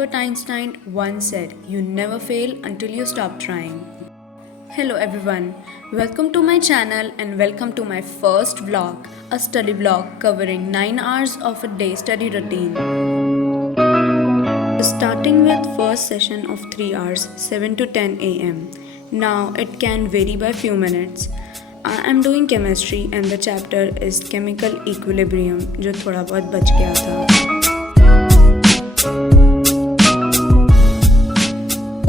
Albert Einstein once said, "You never fail until you stop trying." Hello everyone, welcome to my channel and welcome to my first vlog, a study vlog covering 9 hours of a day study routine. Starting with first session of 3 hours, 7 to 10 am. Now it can vary by few minutes. I am doing chemistry and the chapter is chemical equilibrium जो थोड़ा बहुत बच गया था.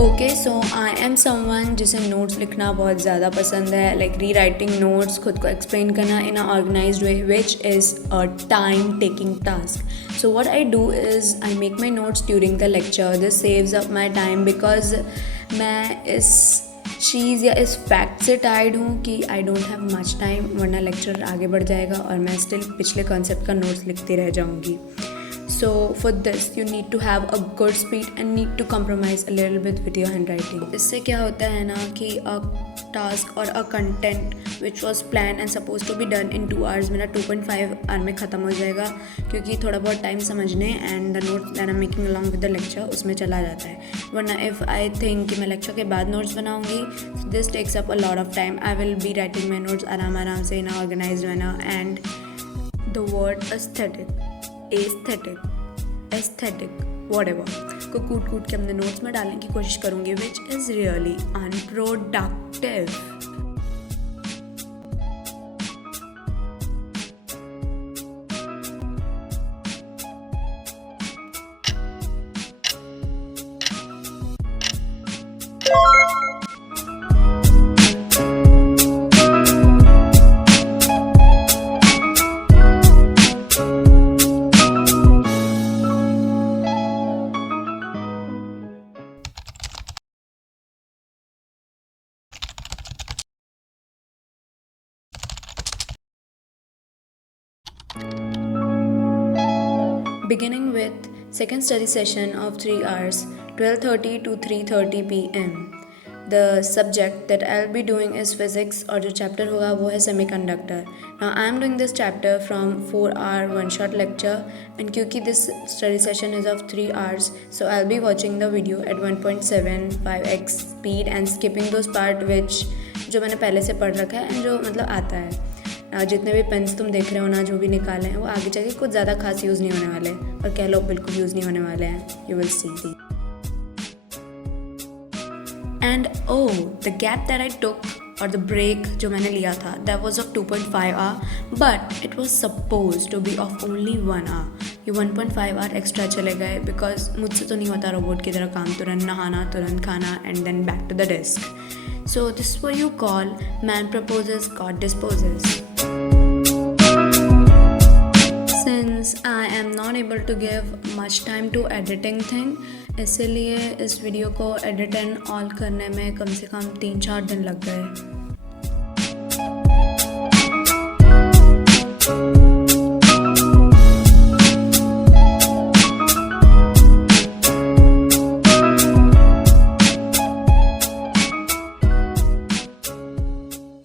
Okay so I am someone जिसे notes लिखना बहुत ज़्यादा पसंद है, लाइक री राइटिंग नोट्स, खुद को एक्सप्लेन करना in a organized way which is a time taking task. So what I do is I make my notes during the lecture. This saves up my time because मैं इस चीज़ या इस fact से tired हूँ कि I don't have much time, वरना lecture आगे बढ़ जाएगा और मैं स्टिल पिछले कॉन्सेप्ट का नोट्स लिखती रह जाऊँगी. So for this you need to have a good speed and need to compromise a little bit with your handwriting. इससे क्या होता है ना कि a task or a content which was planned and supposed to be done in 2 hours मेरा 2.5 hour में ख़त्म हो जाएगा, क्योंकि थोड़ा बहुत टाइम समझने and the notes that I'm making along with the lecture उसमें चला जाता है. वरना if I think कि मैं lecture के बाद notes बनाऊँगी, this takes up a lot of time. I will be writing my notes आराम से in a organized manner. And the word aesthetic, whatever को कूट के अपने नोट्स में डालने की कोशिश करूँगी, which is really unproductive. Beginning with second study session of 3 hours, 12:30 to 3:30 p.m. The subject that I'll be doing is physics और जो chapter होगा वो है semiconductor. Now I am doing this chapter from 4-hour one-shot lecture, and क्योंकि this study session is of 3 hours, so I'll be watching the video at 1.75x speed and skipping those part which जो मैंने पहले से पढ़ रखा है and जो मतलब आता है. जितने भी पेन्स तुम देख रहे हो ना, जो भी निकाले हैं वो आगे जाके कुछ ज़्यादा खास यूज़ नहीं होने वाले, और कह लो बिल्कुल यूज़ नहीं होने वाले हैं. You will see the. And oh the gap that I took और द ब्रेक जो मैंने लिया था, that was of 2.5 hour, but it was suppose to be of only 1 hour. ये 1.5 hour एक्स्ट्रा चले गए बिकॉज मुझसे तो नहीं होता रोबोट की तरह काम, तुरंत नहाना, तुरंत खाना and then back to the desk. So this is what you call man proposes, God disposes. Since I am not able to give much time to editing thing, इसलिए इस वीडियो को edit and all करने में कम से कम 3-4 दिन लग गए.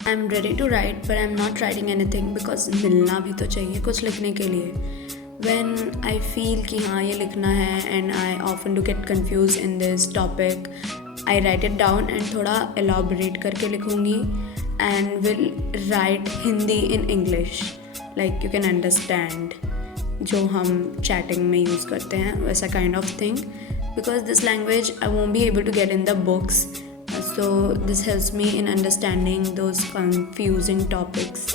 I'm ready to write, but I'm not writing anything because मिलना भी तो चाहिए कुछ लिखने के लिए. When I feel कि हाँ ये लिखना है and I often do get confused in this topic, I write it down and थोड़ा elaborate करके लिखूँगी and will write Hindi in English, like you can understand जो हम chatting में use करते हैं वैसा kind of thing, because this language I won't be able to get in the books. So this helps me in understanding those confusing topics.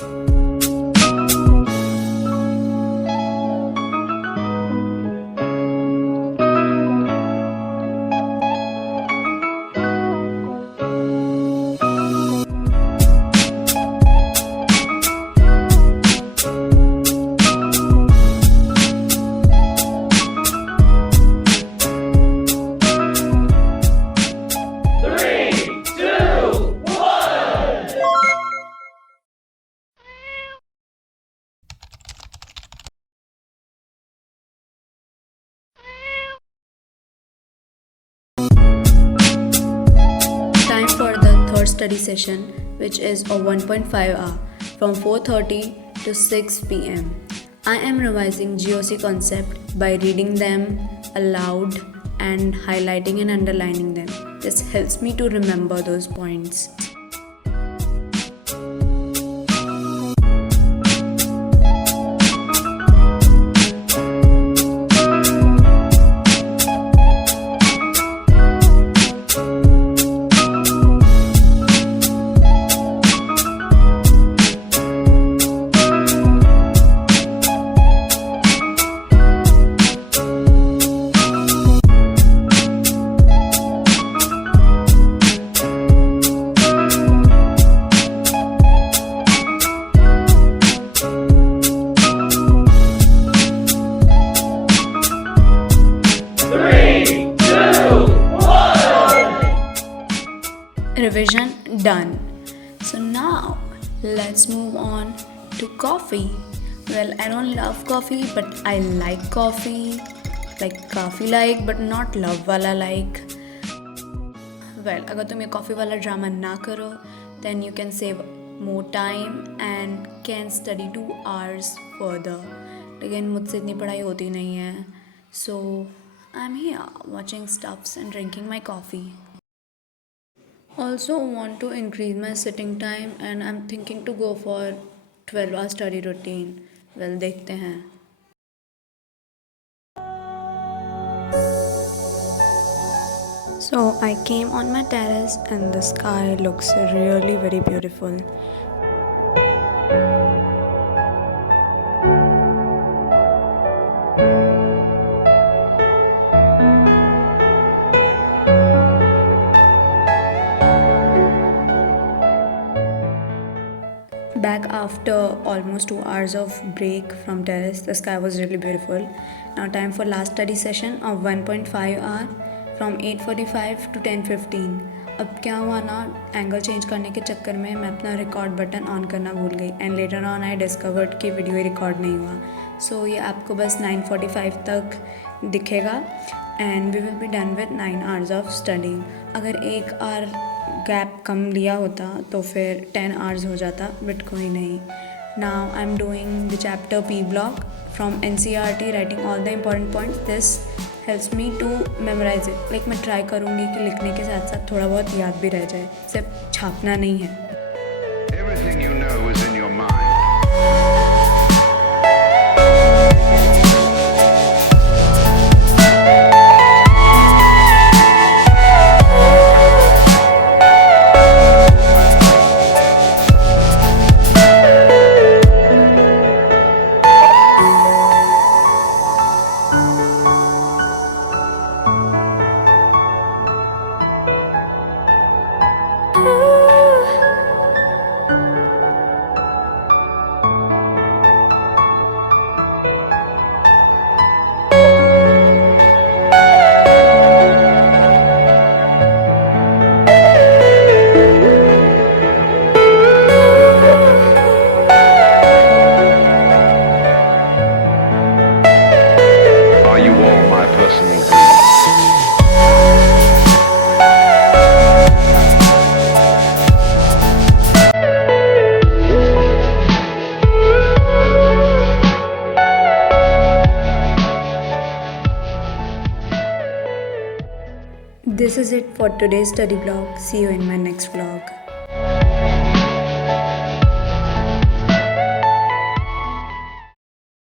Study session, which is a 1.5 hour from 4:30 to 6 p.m. I am revising GOC concept by reading them aloud and highlighting and underlining them. This helps me to remember those points. Revision done. So now let's move on to coffee. Well, I don't love coffee, but I like coffee. Like coffee like, but not love wala like. Well, अगर तुम ये coffee वाला drama ना करो, then you can save more time and can study 2 hours further. लेकिन मुझसे इतनी पढ़ाई होती नहीं है. So I'm here watching stuffs and drinking my coffee. Also want to increase my sitting time and I'm thinking to go for 12-hour study routine. Well, देखते हैं. So I came on my terrace and the sky looks really very beautiful. Back after almost 2 hours of break from terrace, the sky was really beautiful. Now time for last study session of 1.5 hour from 8:45 to 10:15. अब क्या हुआ ना, angle change करने के चक्कर में मैं अपना रिकॉर्ड बटन ऑन करना भूल गई and later on I discovered कि वीडियो रिकॉर्ड नहीं हुआ. सो ये आपको बस 9:45 तक दिखेगा and we will be done with 9 hours of study. अगर 1 hour गैप कम लिया होता तो फिर 10 hours हो जाता, बट कोई नहीं. Now I am doing the chapter P block from NCERT, writing all the important points. This helps me to memorise it. Like मैं ट्राई करूँगी कि लिखने के साथ साथ थोड़ा बहुत याद भी रह जाए, सिर्फ छापना नहीं है. Everything you know is in your mind. This is it for today's study vlog. See you in my next vlog.